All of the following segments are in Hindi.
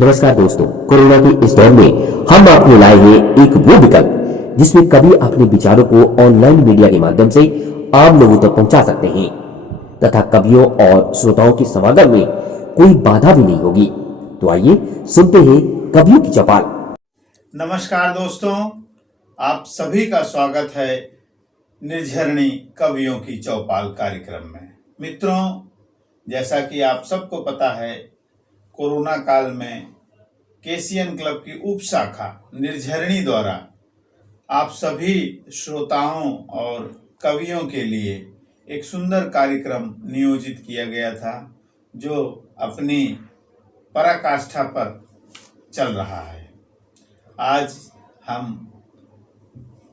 नमस्कार दोस्तों, कोरोना के इस दौर में हम आपको लाए हैं एक वो विकल्प जिसमें कभी अपने विचारों को ऑनलाइन मीडिया के माध्यम से आम लोगों तक पहुंचा सकते हैं तथा कवियों और श्रोताओं के समागम में कोई बाधा भी नहीं होगी। तो आइए सुनते हैं कवियों की चौपाल। नमस्कार दोस्तों, आप सभी का स्वागत है निर्झरणी कवियों की चौपाल कार्यक्रम में। मित्रों, जैसा कि आप सबको पता है, कोरोना काल में केसीएन क्लब की उप शाखा निर्झरणी द्वारा आप सभी श्रोताओं और कवियों के लिए एक सुंदर कार्यक्रम नियोजित किया गया था, जो अपनी पराकाष्ठा पर चल रहा है। आज हम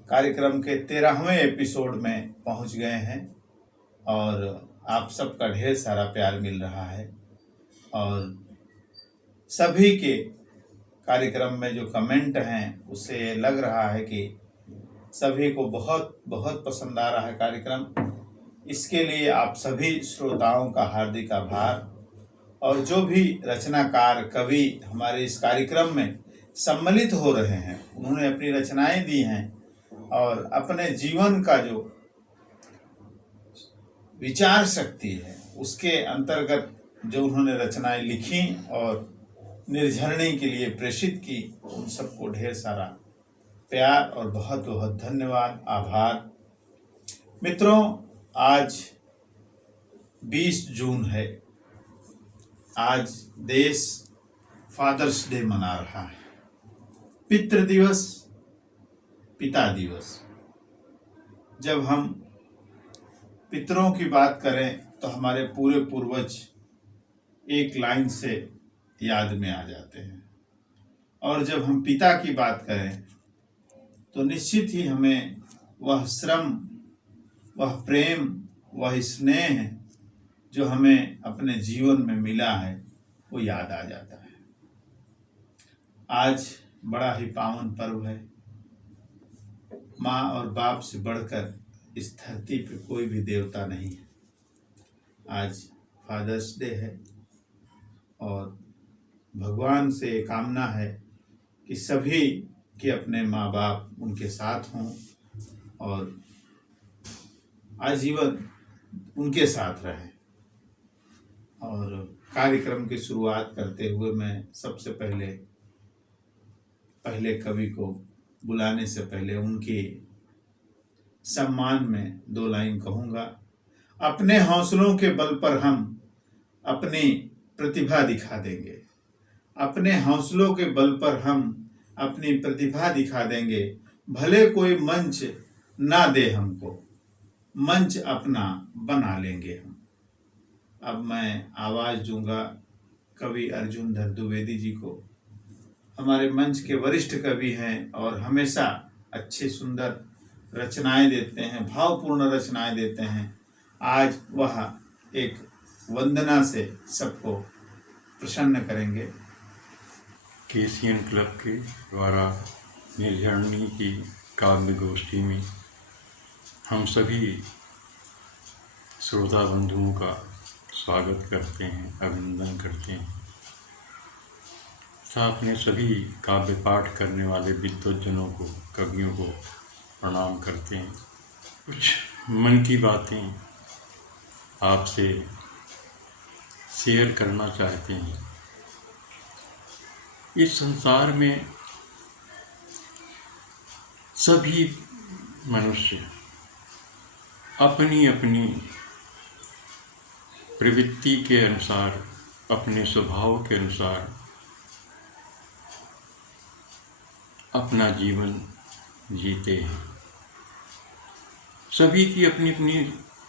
कार्यक्रम के 13वें एपिसोड में पहुंच गए हैं और आप सबका ढेर सारा प्यार मिल रहा है और सभी के कार्यक्रम में जो कमेंट हैं उससे लग रहा है कि सभी को बहुत बहुत पसंद आ रहा है कार्यक्रम। इसके लिए आप सभी श्रोताओं का हार्दिक आभार। और जो भी रचनाकार कवि हमारे इस कार्यक्रम में सम्मिलित हो रहे हैं, उन्होंने अपनी रचनाएं दी हैं और अपने जीवन का जो विचार शक्ति है उसके अंतर्गत जो उन्होंने रचनाएं लिखी और निर्झरणी के लिए प्रेषित की, उन सबको ढेर सारा प्यार और बहुत बहुत धन्यवाद, आभार। मित्रों, आज 20 जून है। आज देश फादर्स डे मना रहा है, पितृ दिवस, पिता दिवस। जब हम पितरों की बात करें तो हमारे पूरे पूर्वज एक लाइन से याद में आ जाते हैं, और जब हम पिता की बात करें तो निश्चित ही हमें वह श्रम, वह प्रेम, वह स्नेह जो हमें अपने जीवन में मिला है वो याद आ जाता है। आज बड़ा ही पावन पर्व है। माँ और बाप से बढ़कर इस धरती पे कोई भी देवता नहीं है। आज फादर्स डे है और भगवान से कामना है कि सभी के अपने माँ बाप उनके साथ हों और आजीवन उनके साथ रहें। और कार्यक्रम की शुरुआत करते हुए मैं सबसे पहले कवि को बुलाने से पहले उनके सम्मान में 2 लाइन कहूँगा। अपने हौसलों के बल पर हम अपनी प्रतिभा दिखा देंगे। अपने हौसलों के बल पर हम अपनी प्रतिभा दिखा देंगे। भले कोई मंच ना दे हमको, मंच अपना बना लेंगे हम। अब मैं आवाज़ दूंगा कवि अर्जुनधर द्विवेदी जी को। हमारे मंच के वरिष्ठ कवि हैं और हमेशा अच्छी सुंदर रचनाएं देते हैं, भावपूर्ण रचनाएं देते हैं। आज वह एक वंदना से सबको प्रसन्न करेंगे। केसीएन क्लब के द्वारा निर्झरणी की काव्य गोष्ठी में हम सभी श्रोता बंधुओं का स्वागत करते हैं, अभिनंदन करते हैं तथा अपने सभी काव्य पाठ करने वाले विद्वज्जनों को, कवियों को प्रणाम करते हैं। कुछ मन की बातें आपसे शेयर करना चाहते हैं। इस संसार में सभी मनुष्य अपनी अपनी प्रवृत्ति के अनुसार, अपने स्वभाव के अनुसार अपना जीवन जीते हैं। सभी की अपनी अपनी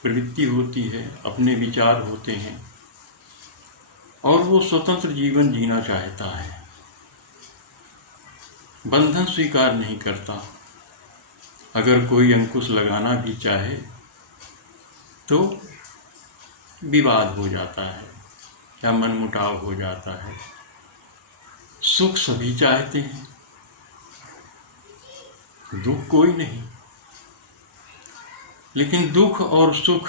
प्रवृत्ति होती है, अपने विचार होते हैं और वो स्वतंत्र जीवन जीना चाहता है, बंधन स्वीकार नहीं करता। अगर कोई अंकुश लगाना भी चाहे तो विवाद हो जाता है या मनमुटाव हो जाता है। सुख सभी चाहते हैं, दुख कोई नहीं। लेकिन दुख और सुख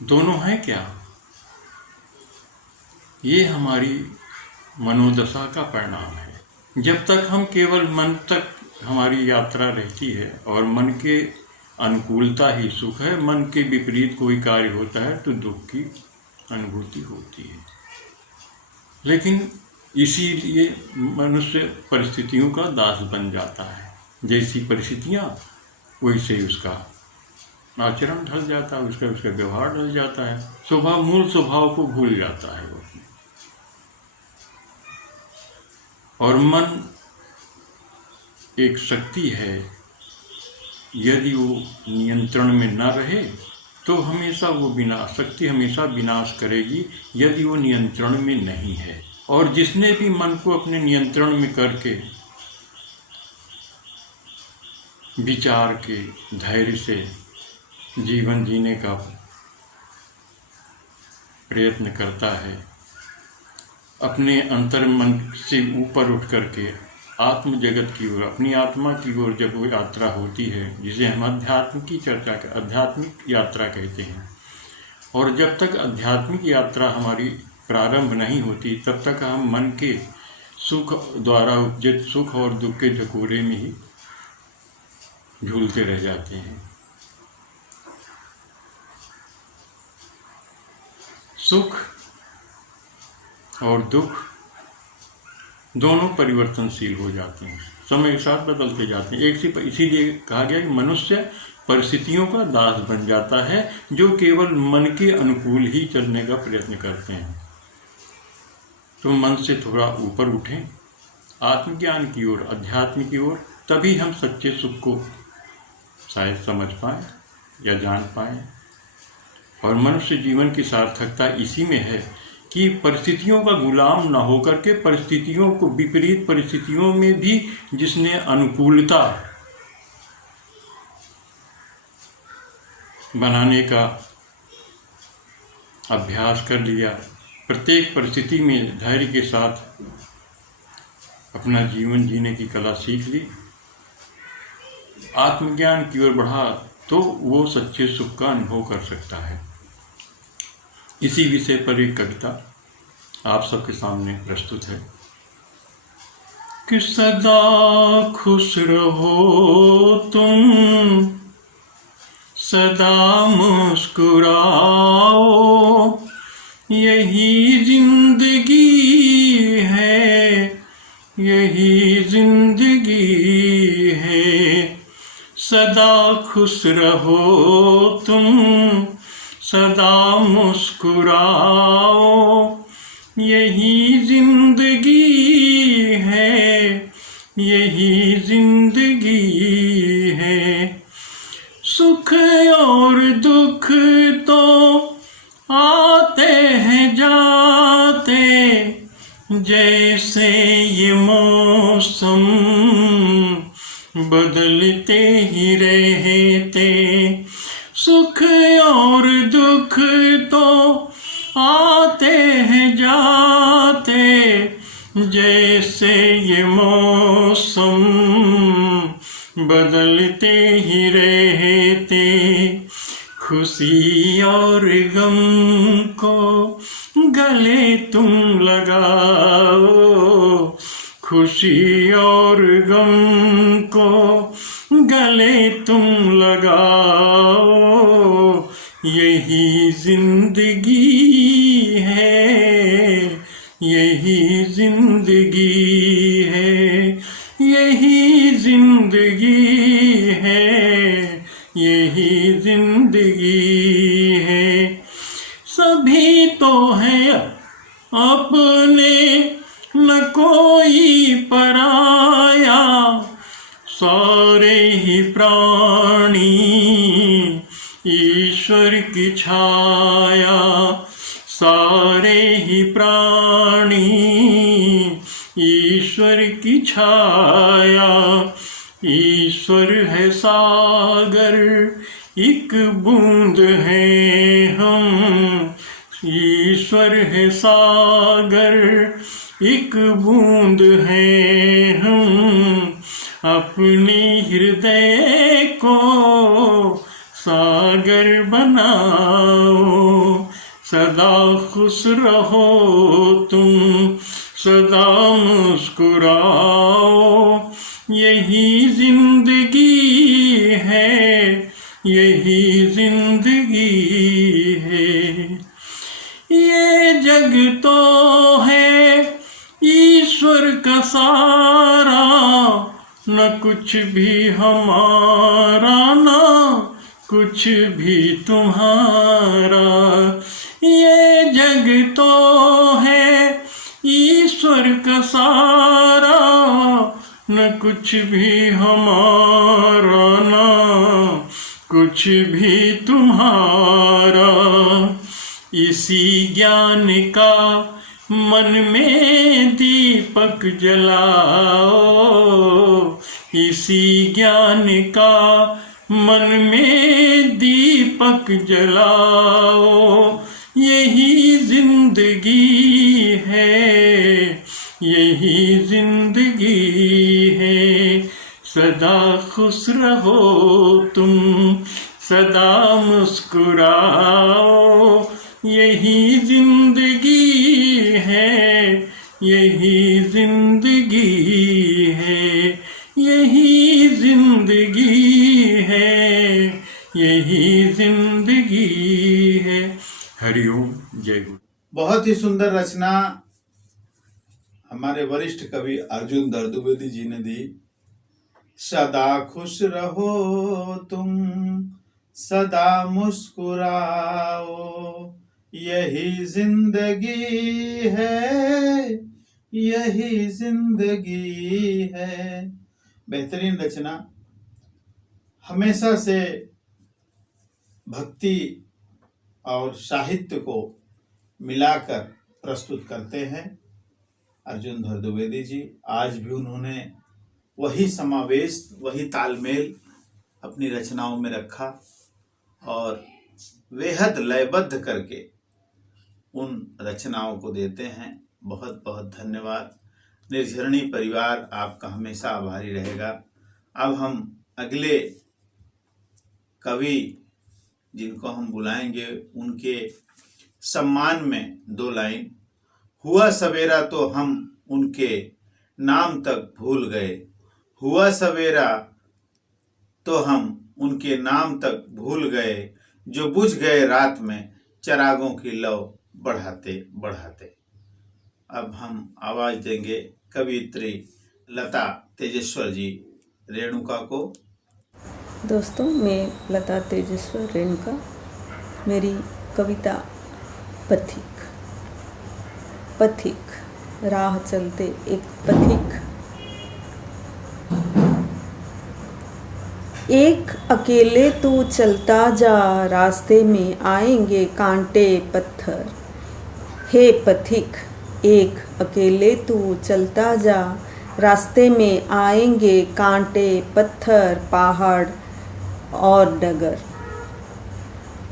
दोनों हैं क्या? ये हमारी मनोदशा का परिणाम है। जब तक हम केवल मन तक हमारी यात्रा रहती है और मन के अनुकूलता ही सुख है, मन के विपरीत कोई कार्य होता है तो दुख की अनुभूति होती है। लेकिन इसीलिए मनुष्य परिस्थितियों का दास बन जाता है। जैसी परिस्थितियाँ वैसे ही उसका आचरण ढल जाता है, उसका व्यवहार ढल जाता है, मूल स्वभाव को भूल जाता है वो। और मन एक शक्ति है, यदि वो नियंत्रण में न रहे तो हमेशा वो शक्ति हमेशा विनाश करेगी यदि वो नियंत्रण में नहीं है। और जिसने भी मन को अपने नियंत्रण में करके विचार के धैर्य से जीवन जीने का प्रयत्न करता है, अपने अंतर मन से ऊपर उठ करके आत्म जगत की ओर, अपनी आत्मा की ओर जब वो यात्रा होती है, जिसे हम आध्यात्मिक यात्रा कहते हैं। और जब तक आध्यात्मिक यात्रा हमारी प्रारंभ नहीं होती तब तक हम मन के सुख द्वारा उपजित सुख और दुख के झकोरे में ही झूलते रह जाते हैं। सुख और दुख दोनों परिवर्तनशील हो जाते हैं, समय के साथ बदलते जाते हैं। इसीलिए कहा गया कि मनुष्य परिस्थितियों का दास बन जाता है जो केवल मन के अनुकूल ही चलने का प्रयत्न करते हैं। तो मन से थोड़ा ऊपर उठें, आत्मज्ञान की ओर, अध्यात्म की ओर, तभी हम सच्चे सुख को शायद समझ पाएं या जान पाएं। और मनुष्य जीवन की सार्थकता इसी में है कि परिस्थितियों का गुलाम न होकर के परिस्थितियों को, विपरीत परिस्थितियों में भी जिसने अनुकूलता बनाने का अभ्यास कर लिया, प्रत्येक परिस्थिति में धैर्य के साथ अपना जीवन जीने की कला सीख ली, आत्मज्ञान की ओर बढ़ा, तो वो सच्चे सुख का अनुभव कर सकता है। इसी विषय पर एक कविता आप सबके सामने प्रस्तुत है कि सदा खुश रहो तुम, सदा मुस्कुराओ, यही जिंदगी है, यही जिंदगी है। सदा खुश रहो तुम, सदा मुस्कुराओ, यही जिंदगी है, यही जिंदगी है। सुख और दुख तो आते हैं जाते, जैसे ये मौसम बदलते ही रहते। सुख और दुख तो आते हैं जाते, जैसे ये मौसम बदलते ही रहते। खुशी और गम को गले तुम लगाओ, खुशी और गम को गले तुम लगाओ, यही जिंदगी है, यही जिंदगी है, यही जिंदगी है, यही जिंदगी है। सभी तो है अपने, न कोई पराया, सारे ही प्राणी ईश्वर की छाया, सारे ही प्राणी ईश्वर की छाया। ईश्वर है सागर, एक बूंद है हम, ईश्वर है सागर, एक बूंद है हम। अपने हृदय को सागर बनाओ, सदा खुश रहो तुम, सदा मुस्कुराओ, यही जिंदगी है, यही जिंदगी है। ये जग तो है ईश्वर का सारा, न कुछ भी हमारा, न कुछ भी तुम्हारा। ये जग तो है ईश्वर का सारा, न कुछ भी हमारा, न कुछ भी तुम्हारा। इसी ज्ञान का मन में दीपक जलाओ, इसी ज्ञान का मन में दीपक जलाओ, यही जिंदगी है, यही जिंदगी है। सदा खुश रहो तुम, सदा मुस्कुराओ, यही जिंदगी है, यही जिंदगी है, यही जिंदगी है, यही जिंदगी है। हरिओम, जय गुरु। बहुत ही सुंदर रचना हमारे वरिष्ठ कवि अर्जुन द्विवेदी जी ने दी। सदा खुश रहो तुम, सदा मुस्कुराओ, यही जिंदगी है, यही जिंदगी है। बेहतरीन रचना। हमेशा से भक्ति और साहित्य को मिलाकर प्रस्तुत करते हैं अर्जुन द्विवेदी जी। आज भी उन्होंने वही समावेश, वही तालमेल अपनी रचनाओं में रखा और बेहद लयबद्ध करके उन रचनाओं को देते हैं। बहुत बहुत धन्यवाद। निर्झरणी परिवार आपका हमेशा आभारी रहेगा। अब हम अगले कवि जिनको हम बुलाएंगे उनके सम्मान में दो लाइन। हुआ सवेरा तो हम उनके नाम तक भूल गए, हुआ सवेरा तो हम उनके नाम तक भूल गए, जो बुझ गए रात में चरागों की लौ बढ़ाते बढ़ाते। अब हम आवाज देंगे कवियत्री लता तेजेश्वर जी रेणुका को। दोस्तों, मैं लता तेजेश्वर रेणुका। मेरी कविता पथिक। पथिक, राह चलते एक पथिक। एक अकेले तू चलता जा, रास्ते में आएंगे कांटे पत्थर। हे पथिक, एक अकेले तू चलता जा, रास्ते में आएंगे कांटे पत्थर, पहाड़ और डगर।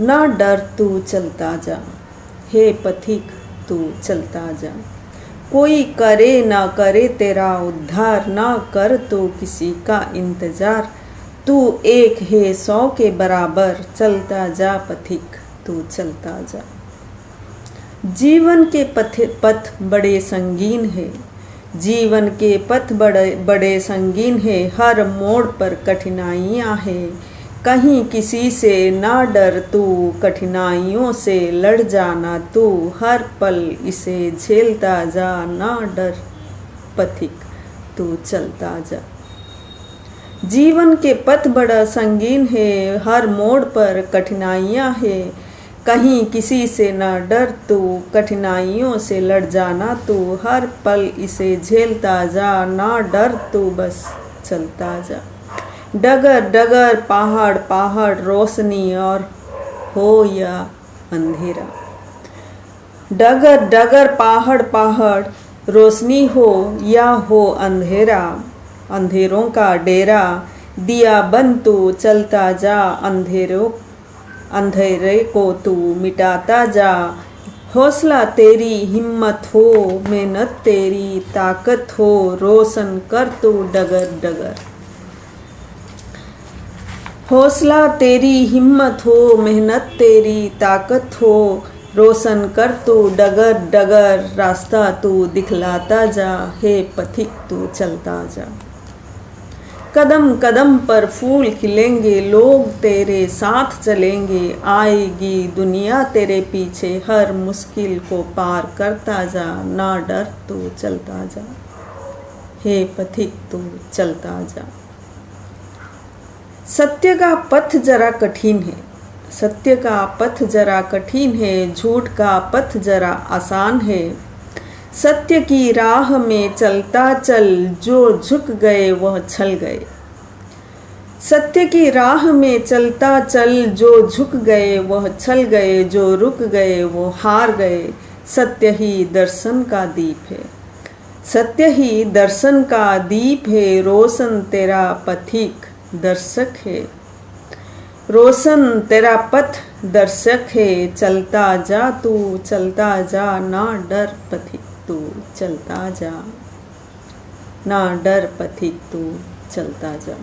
ना डर तू चलता जा, हे पथिक तू चलता जा। कोई करे ना करे तेरा उद्धार, ना कर तो किसी का इंतजार। तू एक है 100 के बराबर, चलता जा पथिक तू चलता जा। जीवन के पथ बड़े संगीन है, जीवन के पथ बड़े संगीन है। हर मोड़ पर कठिनाइयाँ हैं, कहीं किसी से ना डर तू, कठिनाइयों से लड़ जाना तू। हर पल इसे झेलता जा, ना डर पथिक तू चलता जा। जीवन के पथ बड़ा संगीन है, हर मोड़ पर कठिनाइयाँ हैं, कहीं किसी से ना डर तू, कठिनाइयों से लड़ जाना तू। हर पल इसे झेलता जा, ना डर तू बस चलता जा। डगर डगर पहाड़ पहाड़, रोशनी और हो या अंधेरा। डगर डगर पहाड़ पहाड़, रोशनी हो या हो अंधेरा। अंधेरों का डेरा दिया बन तू चलता जा, अंधेरे को तू मिटाता जा। हौसला तेरी हिम्मत हो, मेहनत तेरी ताकत हो, रोशन कर तू डगर डगर। हौसला तेरी हिम्मत हो, मेहनत तेरी ताकत हो, रोशन कर तू डगर डगर, रास्ता तू दिखलाता जा, हे पथिक तू चलता जा। कदम कदम पर फूल खिलेंगे, लोग तेरे साथ चलेंगे, आएगी दुनिया तेरे पीछे, हर मुश्किल को पार करता जा, ना डर तू चलता जा, हे पथिक तू चलता जा। सत्य का पथ जरा कठिन है, सत्य का पथ जरा कठिन है, झूठ का पथ जरा आसान है। सत्य की राह में चलता चल, जो झुक गए वह छल गए। सत्य की राह में चलता चल, जो झुक गए वह छल गए, जो रुक गए वो हार गए। सत्य ही दर्शन का दीप है, सत्य ही दर्शन का दीप है, रोशन तेरा पथिक दर्शक है, रोशन तेरा पथ दर्शक है। चलता जा तू चलता जा, ना डर पथिक तू चलता जा, ना डर पथिक तू चलता जा।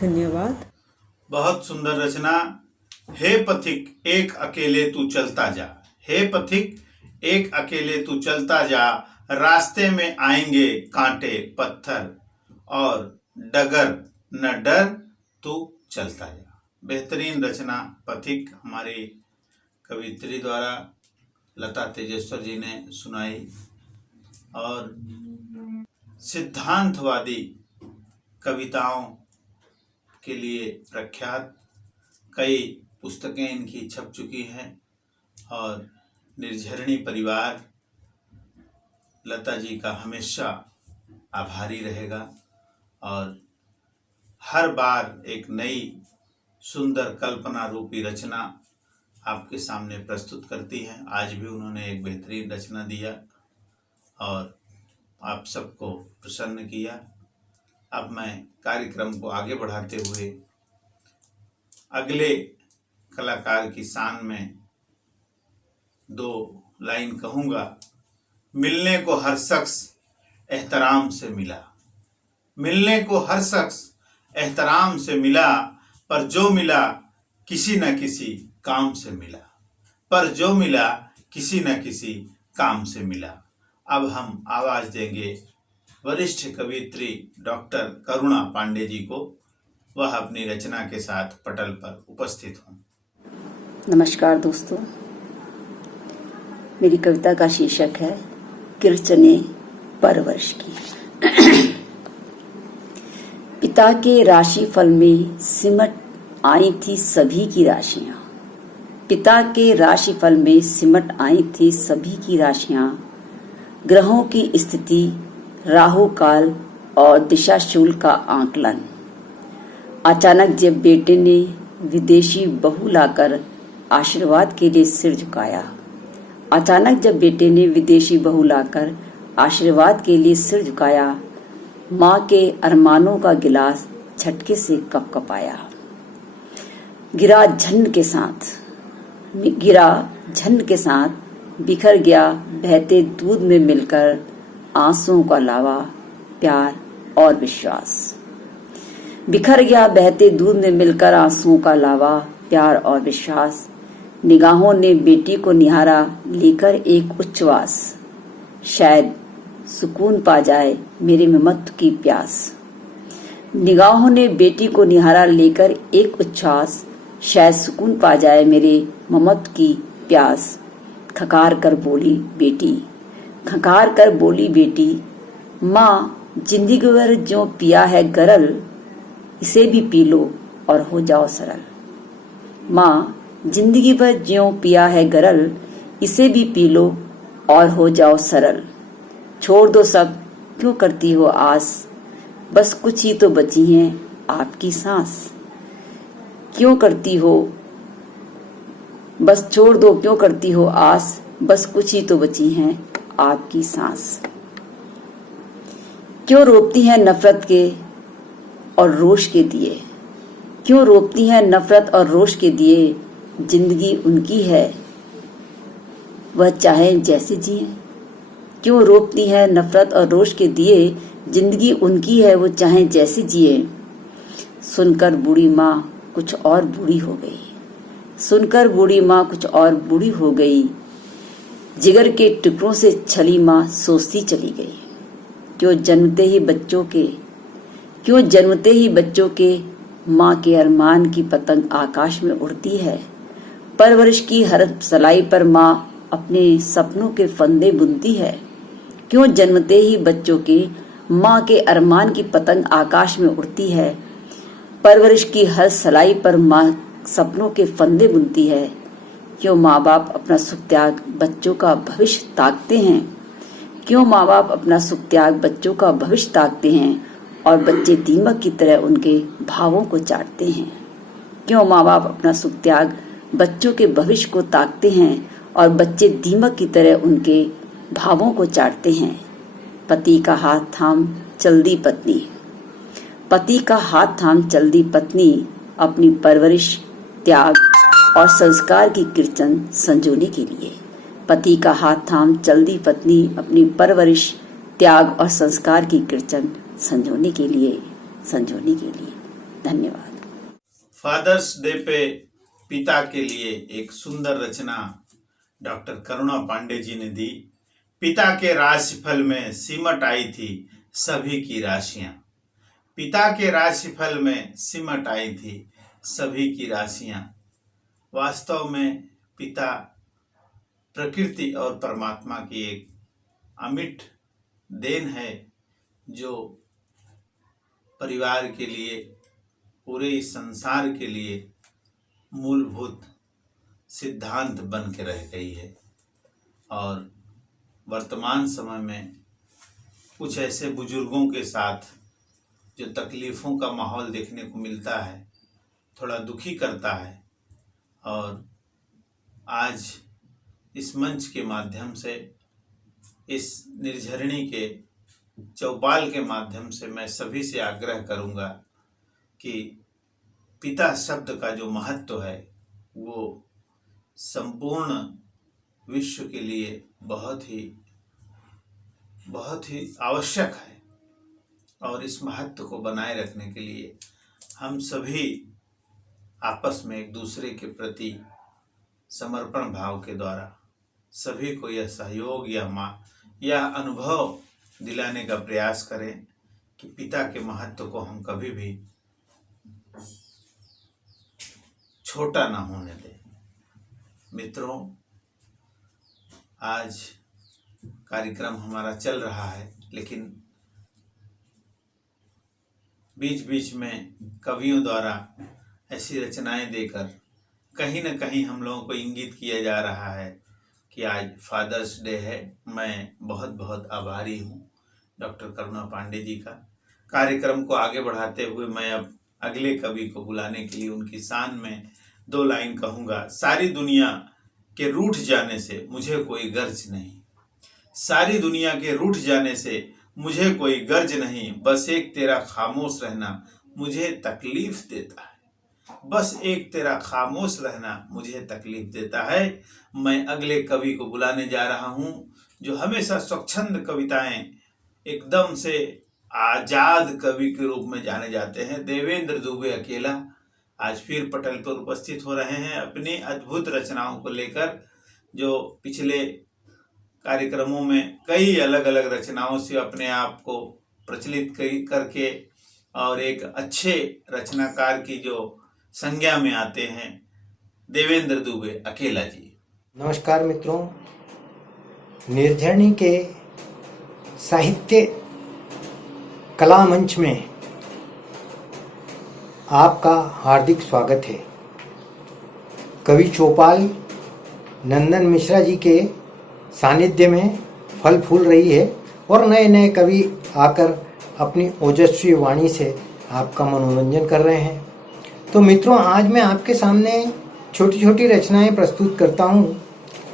धन्यवाद। बहुत सुंदर रचना। हे पथिक एक अकेले तू चलता जा, हे पथिक एक अकेले तू चलता जा, रास्ते में आएंगे कांटे पत्थर और डगर न डर तू चलता जा। बेहतरीन रचना पथिक हमारी कवियत्री द्वारा लता तेजेश्वर जी ने सुनाई और सिद्धांतवादी कविताओं के लिए प्रख्यात कई पुस्तकें इनकी छप चुकी हैं और निर्झरणी परिवार लता जी का हमेशा आभारी रहेगा और हर बार एक नई सुंदर कल्पना रूपी रचना आपके सामने प्रस्तुत करती है। आज भी उन्होंने एक बेहतरीन रचना दिया और आप सबको प्रसन्न किया। अब मैं कार्यक्रम को आगे बढ़ाते हुए अगले कलाकार की शान में 2 लाइन कहूँगा। मिलने को हर शख्स एहतराम से मिला, मिलने को हर शख्स एहतराम से मिला, पर जो मिला किसी न किसी काम से मिला, पर जो मिला किसी न किसी काम से मिला। अब हम आवाज देंगे वरिष्ठ कवियत्री डॉक्टर करुणा पांडे जी को। वह अपनी रचना के साथ पटल पर उपस्थित हों। नमस्कार दोस्तों, मेरी कविता का शीर्षक है किरचने परवरिश की। पिता के राशिफल में सिमट आई थी सभी की राशियां, पिता के राशिफल में सिमट आई थी सभी की राशियां। ग्रहों की स्थिति, राहु काल और दिशाशूल का आकलन। अचानक जब बेटे ने विदेशी बहू लाकर आशीर्वाद के लिए सिर झुकाया, अचानक जब बेटे ने विदेशी बहू लाकर आशीर्वाद के लिए सिर झुकाया, माँ के अरमानों का गिलास झटके से कपकपाया। गिरा झन के साथ बिखर गया बहते दूध में मिलकर आंसुओं का लावा, प्यार और विश्वास। बिखर गया बहते दूध में मिलकर आंसुओं का लावा, प्यार और विश्वास। निगाहों ने बेटी को निहारा लेकर एक उच्छ्वास, शायद सुकून पा जाए मेरे ममत्व की प्यास। निगाहों ने बेटी को निहारा लेकर एक उच्छ्वास, शायद सुकून पा जाए मेरे ममत्व की प्यास। खकार कर बोली बेटी, खकार कर बोली बेटी, माँ जिंदगी भर जो पिया है गरल, इसे भी पी लो और हो जाओ सरल। माँ जिंदगी भर ज्यों पिया है गरल, इसे भी पी लो और हो जाओ सरल। छोड़ दो सब क्यों करती हो आस, बस कुछ ही तो बची हैं आपकी सांस। क्यों करती हो बस छोड़ दो क्यों करती हो आस, बस कुछ ही तो बची हैं आपकी सांस। क्यों रोपती हैं नफरत के और रोष के दिए, क्यों रोपती हैं नफरत और रोष के दिए। जिंदगी उनकी है वह चाहे जैसे जिए। क्यों रोपती हैं नफरत और रोष के दिए, जिंदगी उनकी है वो चाहे जैसे जिए। सुनकर बूढ़ी माँ कुछ और बूढ़ी हो गई, सुनकर बूढ़ी माँ कुछ और बूढ़ी हो गई। जिगर के टुकड़ों से छली माँ सोचती चली गई। क्यों जन्मते ही बच्चों के माँ के अरमान की पतंग आकाश में उड़ती है। परवरिश की हर सलाई पर माँ अपने सपनों के फंदे बुनती है। क्यों जन्मते ही बच्चों के माँ के अरमान की पतंग आकाश में उड़ती है। परवरिश की हर सलाई पर माँ सपनों के फंदे बुनती है। क्यों माँ बाप अपना सुख त्याग बच्चों का भविष्य ताकते हैं। क्यों माँ बाप अपना सुख त्याग बच्चों का भविष्य ताकते हैं और बच्चे दीमक की तरह उनके भावों को चाटते हैं। क्यों माँ बाप अपना सुख त्याग बच्चों के भविष्य को ताकते हैं और बच्चे दीमक की तरह उनके भावों को चाटते हैं। पति का हाथ थाम चल दी पत्नी अपनी परवरिश त्याग और संस्कार की कीर्तन संजोने के लिए। पति का हाथ थाम चल दी पत्नी अपनी परवरिश त्याग और संस्कार की कीर्तन संजोने के लिए। धन्यवाद। फादर्स डे पे पिता के लिए एक सुंदर रचना डॉक्टर करुणा पांडे जी ने दी। पिता के राशिफल में सिमट आई थी सभी की राशियां। पिता के राशिफल में सिमट आई थी सभी की राशियां। वास्तव में पिता प्रकृति और परमात्मा की एक अमिट देन है, जो परिवार के लिए, पूरे इस संसार के लिए मूलभूत सिद्धांत बन के रह गई है। और वर्तमान समय में कुछ ऐसे बुजुर्गों के साथ जो तकलीफ़ों का माहौल देखने को मिलता है, थोड़ा दुखी करता है। और आज इस मंच के माध्यम से, इस निर्झरणी के चौपाल के माध्यम से मैं सभी से आग्रह करूंगा कि पिता शब्द का जो महत्व है वो संपूर्ण विश्व के लिए बहुत ही आवश्यक है। और इस महत्व को बनाए रखने के लिए हम सभी आपस में एक दूसरे के प्रति समर्पण भाव के द्वारा सभी को यह सहयोग यह अनुभव दिलाने का प्रयास करें कि पिता के महत्व को हम कभी भी छोटा ना होने दें। मित्रों, आज कार्यक्रम हमारा चल रहा है, लेकिन बीच बीच में कवियों द्वारा ऐसी रचनाएं देकर कहीं न कहीं हम लोगों को इंगित किया जा रहा है कि आज फादर्स डे है। मैं बहुत बहुत आभारी हूँ डॉक्टर करुणा पांडे जी का। कार्यक्रम को आगे बढ़ाते हुए मैं अब अगले कवि को बुलाने के लिए उनकी शान में 2 लाइन कहूँगा। सारी दुनिया के रूठ जाने से मुझे कोई गर्ज नहीं, सारी दुनिया के रूठ जाने से मुझे कोई गर्ज नहीं, बस एक तेरा खामोश रहना मुझे तकलीफ देता है, बस एक तेरा खामोश रहना मुझे तकलीफ देता है। मैं अगले कवि को बुलाने जा रहा हूँ, जो हमेशा स्वच्छंद कविताएं एकदम से आजाद कवि के रूप में जाने जाते हैं। देवेंद्र दुबे अकेला आज फिर पटल पर उपस्थित हो रहे हैं अपनी अद्भुत रचनाओं को लेकर, जो पिछले कार्यक्रमों में कई अलग अलग रचनाओं से अपने आप को प्रचलित करके और एक अच्छे रचनाकार की जो संज्ञा में आते हैं। देवेंद्र दुबे अकेला जी। नमस्कार मित्रों, निर्झरणी के साहित्य कला मंच में आपका हार्दिक स्वागत है। कवि चौपाल नंदन मिश्रा जी के सानिध्य में फल फूल रही है और नए नए कवि आकर अपनी ओजस्वी वाणी से आपका मनोरंजन कर रहे हैं। तो मित्रों, आज मैं आपके सामने छोटी छोटी रचनाएं प्रस्तुत करता हूँ।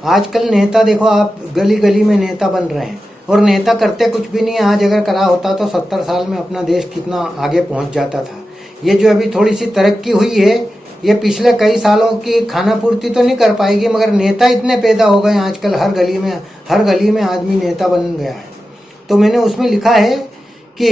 आजकल नेता देखो आप, गली गली में नेता बन रहे हैं और नेता करते कुछ भी नहीं है। आज अगर करा होता तो 70 साल में अपना देश कितना आगे पहुंच जाता था। ये जो अभी थोड़ी सी तरक्की हुई है, ये पिछले कई सालों की खाना पूर्ति तो नहीं कर पाएगी, मगर नेता इतने पैदा हो गए आजकल, हर गली में आदमी नेता बन गया है। तो मैंने उसमें लिखा है कि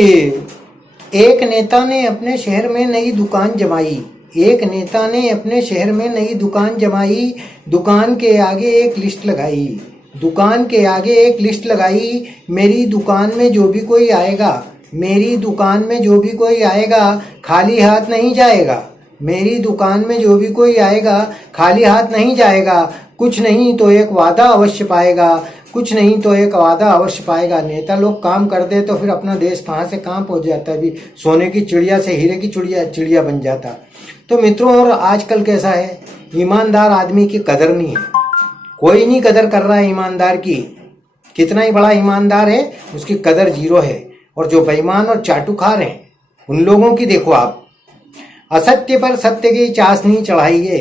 एक नेता ने अपने शहर में नई दुकान जमाई, एक नेता ने अपने शहर में नई दुकान जमाई, दुकान के आगे एक लिस्ट लगाई, दुकान के आगे एक लिस्ट लगाई, मेरी दुकान में जो भी कोई आएगा, मेरी दुकान में जो भी कोई आएगा खाली हाथ नहीं जाएगा, मेरी दुकान में जो भी कोई आएगा खाली हाथ नहीं जाएगा, कुछ नहीं तो एक वादा अवश्य पाएगा, कुछ नहीं तो एक वादा अवश्य पाएगा। नेता लोग काम कर दे तो फिर अपना देश कहाँ से कहाँ पहुंच जाता है, अभी सोने की चिड़िया से हीरे की चिड़िया बन जाता। तो मित्रों, और आजकल कैसा है, ईमानदार आदमी की कदर नहीं है, कोई नहीं कदर कर रहा है ईमानदार की, कितना ही बड़ा ईमानदार है उसकी कदर जीरो है। और जो बेईमान और चाटुकार हैं उन लोगों की देखो आप, असत्य पर सत्य की चाशनी चढ़ाइए,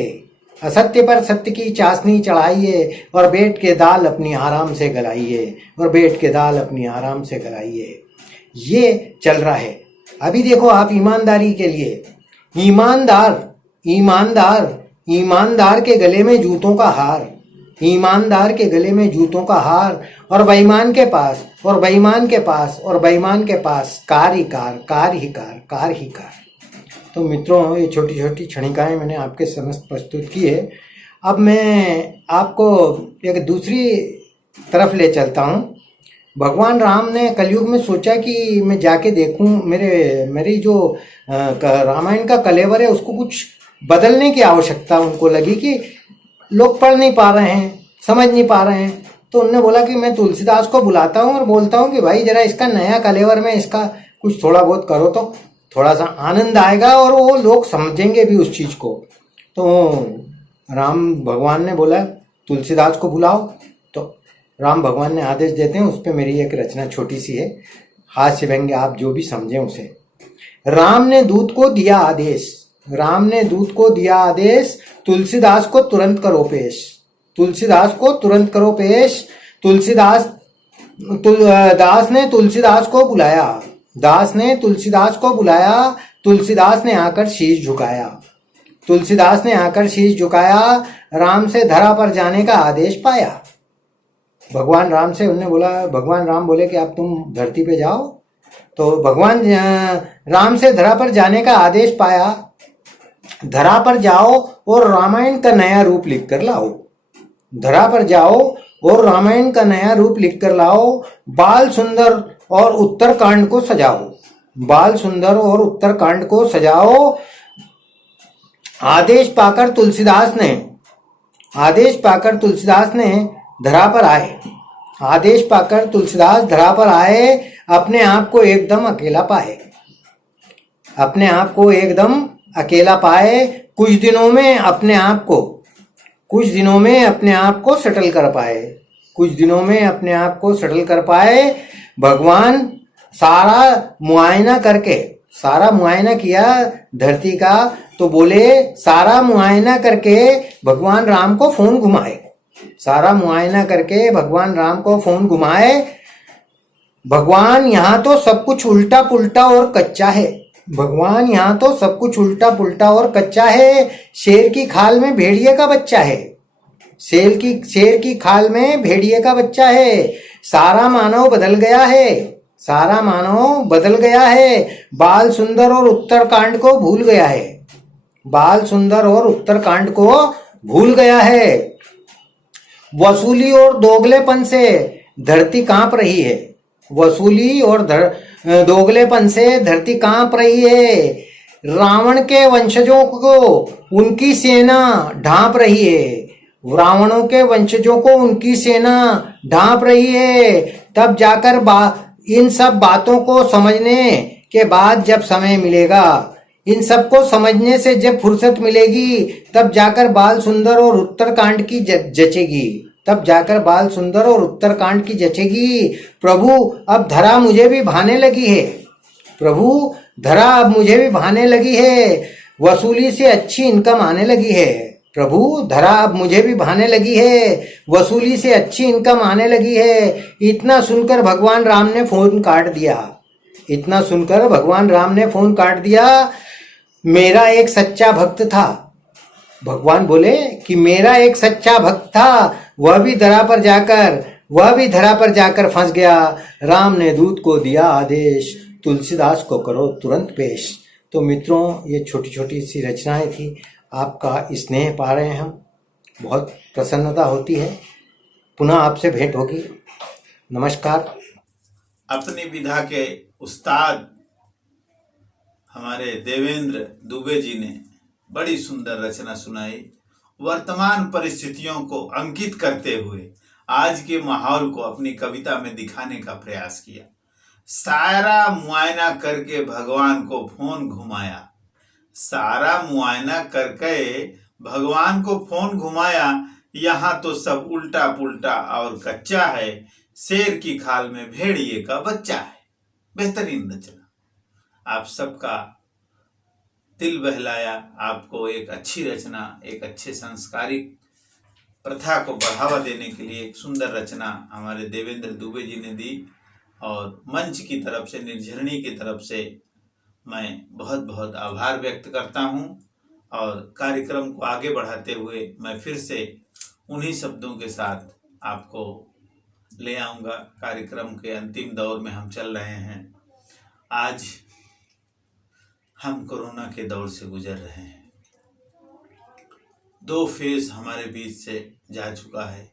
असत्य पर सत्य की चाशनी चढ़ाइए, और बैठ के दाल अपनी आराम से गलाइए, और बैठ के दाल अपनी आराम से गलाइए। ये चल रहा है। अभी देखो आप, ईमानदारी के लिए ईमानदार ईमानदार ईमानदार के गले में जूतों का हार, ईमानदार के गले में जूतों का हार, और बेईमान के पास, और बेईमान के पास, और बेईमान के पास कार ही कार, कार ही कार, कार ही कार। तो मित्रों, ये छोटी छोटी क्षणिकाएं मैंने आपके समस्त प्रस्तुत की है। अब मैं आपको एक दूसरी तरफ ले चलता हूँ। भगवान राम ने कलयुग में सोचा कि मैं जाके देखूं, मेरी जो रामायण का कलेवर है उसको कुछ बदलने की आवश्यकता उनको लगी कि लोग पढ़ नहीं पा रहे हैं, समझ नहीं पा रहे हैं। तो उन्होंने बोला कि मैं तुलसीदास को बुलाता हूँ और बोलता हूँ कि भाई जरा इसका नया कलेवर में इसका कुछ थोड़ा बहुत करो तो थोड़ा सा आनंद आएगा और वो लोग समझेंगे भी उस चीज़ को। तो राम भगवान ने बोला तुलसीदास को बुलाओ। तो राम भगवान ने आदेश देते हैं, उस पर मेरी एक रचना छोटी सी है, हास्य व्यंग्य, आप जो भी समझें उसे। राम ने दूत को दिया आदेश, राम ने दूत को दिया आदेश, तुलसीदास को तुरंत करो पेश, तुलसीदास को तुरंत करो पेश। दास ने तुलसीदास को बुलाया, दास ने तुलसीदास को बुलाया, तुलसीदास ने आकर शीश झुकाया, तुलसीदास ने आकर शीश झुकाया, राम से धरा पर जाने का आदेश पाया। भगवान राम से उन्होंने बोला, भगवान राम बोले कि अब तुम धरती पे जाओ। तो भगवान राम से धरा पर जाने का आदेश पाया, धरा पर जाओ और रामायण का नया रूप लिख कर लाओ, धरा पर जाओ और रामायण का नया रूप लिख कर लाओ, बाल सुंदर और उत्तरकांड को सजाओ, बाल सुंदर और उत्तरकांड को सजाओ। आदेश पाकर तुलसीदास ने धरा पर आए, आदेश पाकर तुलसीदास धरा पर आए, अपने आप को एकदम अकेला पाए, अपने आप को एकदम अकेला पाए। कुछ दिनों में अपने आप को सेटल कर पाए, कुछ दिनों में अपने आप को सेटल कर पाए। भगवान सारा मुआयना किया धरती का, तो बोले सारा मुआयना करके भगवान राम को फोन घुमाए, सारा मुआयना करके भगवान राम को फोन घुमाए। भगवान यहाँ तो सब कुछ उल्टा पुल्टा और कच्चा है, भगवान यहाँ तो सब कुछ उल्टा पुल्टा और कच्चा है। शेर की खाल में भेड़िए का बच्चा है, शेर की खाल में भेड़िए का बच्चा है। सारा मानव बदल गया है, सारा मानव बदल गया है। बाल सुंदर और उत्तरकांड को भूल गया है, बाल सुंदर और उत्तरकांड को भूल गया है। वसूली और दोगलेपन से धरती कांप रही है, वसूली और दोगलेपन से धरती कांप रही है। रावण के वंशजों को उनकी सेना ढांप रही है, रावणों के वंशजों को उनकी सेना ढांप रही है। तब जाकर इन सब बातों को समझने के बाद जब समय मिलेगा, इन सब को समझने से जब फुर्सत मिलेगी, तब जाकर बाल सुंदर और उत्तरकांड की जचेगी, तब जाकर बाल सुंदर और उत्तरकांड की जचेगी। प्रभु अब धरा मुझे भी भाने लगी है, प्रभु धरा अब मुझे भी भाने लगी है। वसूली से अच्छी इनकम आने लगी है, प्रभु धरा अब मुझे भी भाने लगी है, वसूली से अच्छी इनकम आने लगी है। इतना सुनकर भगवान राम ने फोन काट दिया, इतना सुनकर भगवान राम ने फोन काट दिया। मेरा एक सच्चा भक्त था, भगवान बोले कि मेरा एक सच्चा भक्त था, वह भी धरा पर जाकर फंस गया। राम ने दूत को दिया आदेश, तुलसीदास को करो तुरंत पेश। तो मित्रों, ये छोटी छोटी सी रचनाएं थी। आपका स्नेह पा रहे हैं हम, बहुत प्रसन्नता होती है। पुनः आपसे भेंट होगी। नमस्कार। अपनी विधा के उस्ताद हमारे देवेंद्र दुबे जी ने बड़ी सुंदर रचना सुनाई। वर्तमान परिस्थितियों को अंकित करते हुए आज के माहौल को अपनी कविता में दिखाने का प्रयास किया। सारा मुआयना करके भगवान को फोन घुमाया, सारा मुआयना करके भगवान को फोन घुमाया, यहाँ तो सब उल्टा पुल्टा और कच्चा है, शेर की खाल में भेड़िए का बच्चा है। बेहतरीन रचना, आप सबका दिल बहलाया। आपको एक अच्छी रचना, एक अच्छे संस्कारिक प्रथा को बढ़ावा देने के लिए एक सुंदर रचना हमारे देवेंद्र दुबे जी ने दी। और मंच की तरफ से, निर्झरणी की तरफ से मैं बहुत बहुत आभार व्यक्त करता हूं। और कार्यक्रम को आगे बढ़ाते हुए मैं फिर से उन्हीं शब्दों के साथ आपको ले आऊँगा। कार्यक्रम के अंतिम दौर में हम चल रहे हैं। आज हम कोरोना के दौर से गुजर रहे हैं। 2 फेज हमारे बीच से जा चुका है।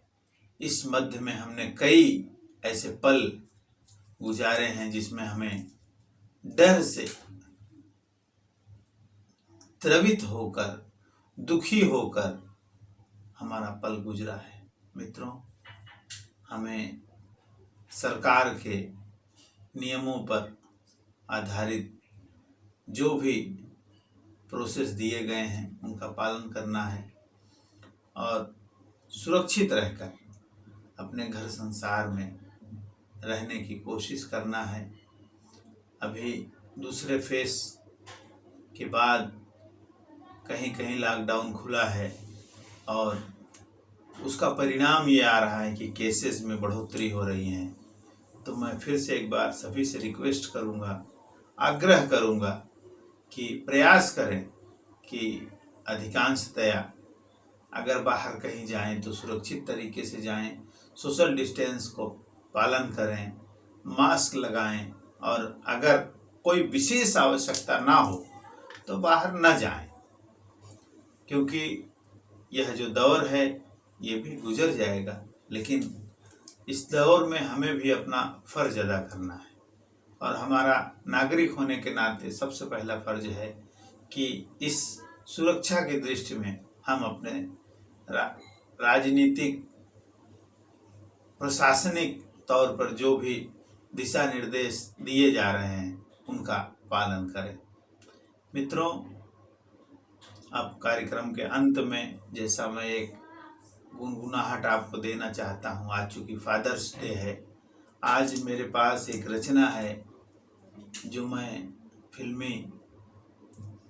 इस मध्य में हमने कई ऐसे पल गुजारे हैं जिसमें हमें डर से द्रवित होकर, दुखी होकर हमारा पल गुजरा है। मित्रों, हमें सरकार के नियमों पर आधारित जो भी प्रोसेस दिए गए हैं उनका पालन करना है और सुरक्षित रहकर अपने घर संसार में रहने की कोशिश करना है। अभी दूसरे फेज के बाद कहीं कहीं लॉकडाउन खुला है और उसका परिणाम ये आ रहा है कि केसेस में बढ़ोतरी हो रही है। तो मैं फिर से एक बार सभी से रिक्वेस्ट करूँगा, आग्रह करूँगा कि प्रयास करें कि अधिकांशतया अगर बाहर कहीं जाएं तो सुरक्षित तरीके से जाएं, सोशल डिस्टेंस को पालन करें, मास्क लगाएं और अगर कोई विशेष आवश्यकता ना हो तो बाहर न जाएं, क्योंकि यह जो दौर है ये भी गुजर जाएगा। लेकिन इस दौर में हमें भी अपना फर्ज अदा करना है और हमारा नागरिक होने के नाते सबसे पहला फर्ज है कि इस सुरक्षा की दृष्टि में हम अपने राजनीतिक, प्रशासनिक तौर पर जो भी दिशा निर्देश दिए जा रहे हैं उनका पालन करें। मित्रों, अब कार्यक्रम के अंत में जैसा मैं एक गुनगुनाहट आपको देना चाहता हूँ। आज चूँकि फादर्स डे है, आज मेरे पास एक रचना है जो मैं फिल्मी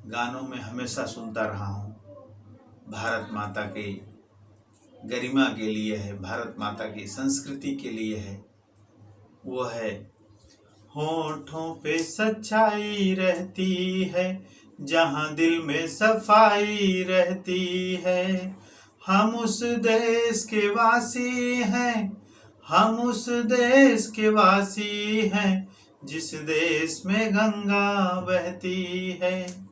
गानों में हमेशा सुनता रहा हूँ। भारत माता की गरिमा के लिए है, भारत माता की संस्कृति के लिए है। वो है, होठों पे सच्चाई रहती है जहाँ दिल में सफाई रहती है। हम उस देश के वासी हैं, हम उस देश के वासी हैं जिस देश में गंगा बहती है।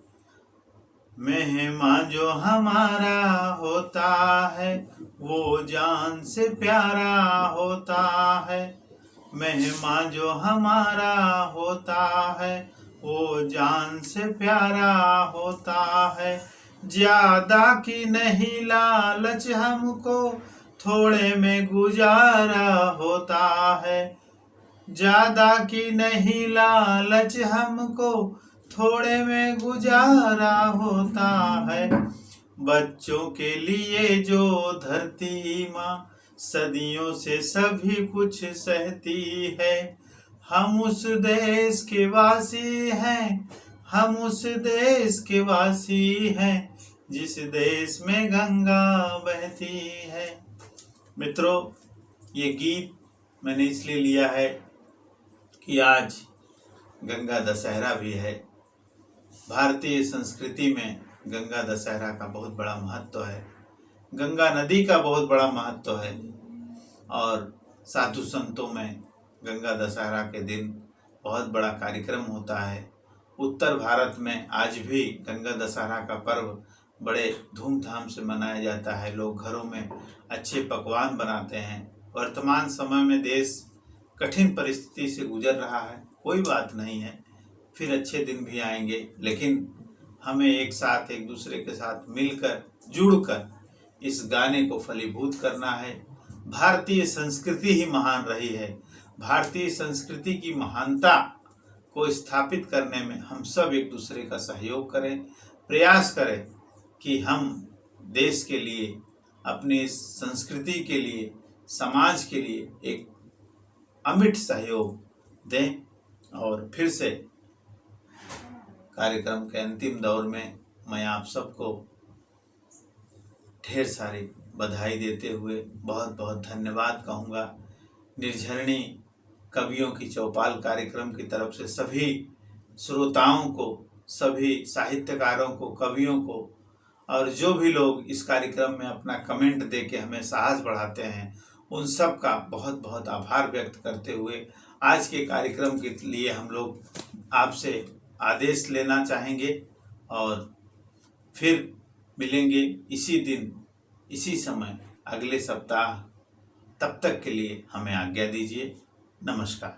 मेहमान जो हमारा होता है वो जान से प्यारा होता है। मेहमान जो हमारा होता है वो जान से प्यारा होता है। ज्यादा की नहीं लालच हमको, थोड़े में गुजारा होता है। ज्यादा की नहीं लालच हमको, थोड़े में गुजारा होता है। बच्चों के लिए जो धरती माँ सदियों से सभी कुछ सहती है। हम उस देश के वासी हैं, हम उस देश के वासी हैं जिस देश में गंगा बहती है। मित्रों, ये गीत मैंने इसलिए लिया है कि आज गंगा दशहरा भी है। भारतीय संस्कृति में गंगा दशहरा का बहुत बड़ा महत्व है, गंगा नदी का बहुत बड़ा महत्व है और साधु संतों में गंगा दशहरा के दिन बहुत बड़ा कार्यक्रम होता है। उत्तर भारत में आज भी गंगा दशहरा का पर्व बड़े धूमधाम से मनाया जाता है। लोग घरों में अच्छे पकवान बनाते हैं। वर्तमान समय में देश कठिन परिस्थिति से गुजर रहा है, कोई बात नहीं है, फिर अच्छे दिन भी आएंगे, लेकिन हमें एक साथ एक दूसरे के साथ मिलकर जुड़कर इस गाने को फलीभूत करना है। भारतीय संस्कृति ही महान रही है। भारतीय संस्कृति की महानता को स्थापित करने में हम सब एक दूसरे का सहयोग करें, प्रयास करें कि हम देश के लिए, अपनी संस्कृति के लिए, समाज के लिए एक अमिट सहयोग दें। और फिर से कार्यक्रम के अंतिम दौर में मैं आप सबको ढेर सारी बधाई देते हुए बहुत बहुत धन्यवाद कहूँगा। निर्झरणी कवियों की चौपाल कार्यक्रम की तरफ से सभी श्रोताओं को, सभी साहित्यकारों को, कवियों को और जो भी लोग इस कार्यक्रम में अपना कमेंट दे के हमें साहस बढ़ाते हैं, उन सब का बहुत बहुत आभार व्यक्त करते हुए आज के कार्यक्रम के लिए हम लोग आपसे आदेश लेना चाहेंगे और फिर मिलेंगे इसी दिन, इसी समय, अगले सप्ताह। तब तक के लिए हमें आज्ञा दीजिए। नमस्कार।